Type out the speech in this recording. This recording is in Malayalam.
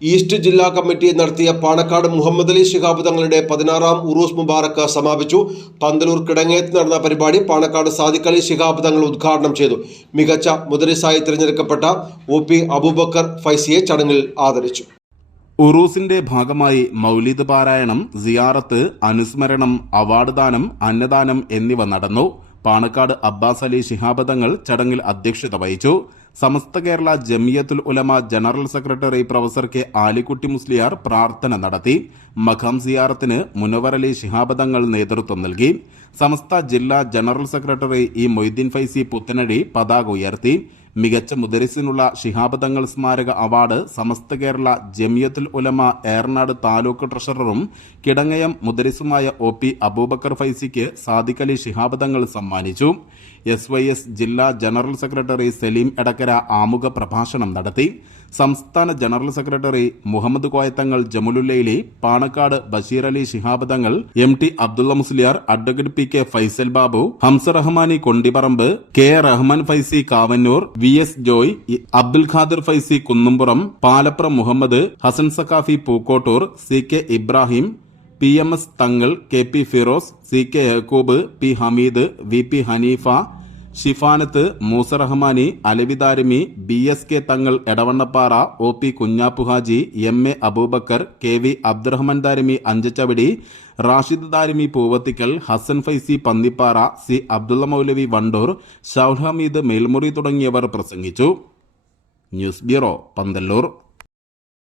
ഈസ്റ്റ് ജില്ലാ കമ്മിറ്റി നടത്തിയ പാണക്കാട് മുഹമ്മദ് അലി ശിഹാബ് തങ്ങളുടെ പതിനാറാം ഉറൂസ് മുബാറക്ക് സമാപിച്ചു. പന്തലൂർ കിടങ്ങേത്ത് നടന്ന പരിപാടി പാണക്കാട് സാദിഖ് അലി ശിഹാബ് തങ്ങൾ ഉദ്ഘാടനം ചെയ്തു. മികച്ച മുദരിസായി തിരഞ്ഞെടുക്കപ്പെട്ട ഒ പി അബൂബക്കർ ഫൈസിയെ ചടങ്ങിൽ ആദരിച്ചു. ഉറൂസിന്റെ ഭാഗമായി മൗലിദ് പാരായണം സിയാറത്ത് അനുസ്മരണം അവാർഡ് ദാനം അന്നദാനം എന്നിവ നടന്നു. പാണക്കാട് അബ്ബാസ് അലി ശിഹാബ് തങ്ങൾ ചടങ്ങിൽ അധ്യക്ഷത വഹിച്ചു. Samastha Kerala Jamiyyathul Ulama general secretary professor K Alikutty Musliyar പ്രാർത്ഥന നടത്തി. മഖാം സിയാറത്തിന് മുനവറലി ശിഹാബദങ്ങൾ ശിഹാബ് നേതൃത്വം നൽകി. സമസ്ത ജില്ലാ general secretary E Moideen Faizy Puthanadi പതാക ഉയർത്തി. മികച്ച മുദരിസിനുള്ള ശിഹാബദങ്ങൾ സ്മാരക അവാർഡ് സമസ്ത കേരള ജമിയത്തുൽ ഉലമ ഏറനാട് താലൂക്ക് ട്രഷററും കിടങ്ങയം മുദരിസുമായ ഒ പി അബൂബക്കർ ഫൈസിക്ക് സാദിഖലി അലി ശിഹാബ് സമ്മാനിച്ചു. എസ് വൈ എസ് ജില്ലാ ജനറൽ സെക്രട്ടറി സലീം എടക്കര ആമുഖ പ്രഭാഷണം നടത്തി സംസ്ഥാന general secretary Muhammad Koyathangal ജമുലുല്ലയിലെ Panakkad Basheer Ali Shihab Thangal M T Abdulla Musliyar advocate P K Faisal Babu Hamza Rahmani Kondiparamba K Rahman Faizy Kavannur V S Joy Abdul Khadir Faizy Kunnumpuram Palapra Muhammad Hasan Saqafi Pookkottur C K Ibrahim P M S Thangal K P Firoz C K Yakub P Hameed V P Hanifa Shifanath Moosa Rahmani Alavidarimi B S K Thangal Edavannappara O P Kunhappuhaji M A Abubakar K V Abdurahman Darimi Anchachavadi Rashid Darimi Poovathikkal Hasan Faizy Pannippara C Abdulla Moulavi Wandoor Shauhameed Hameed Melmuri തുടങ്ങിയവർ പ്രസംഗിച്ചു. News bureau Panthalloor.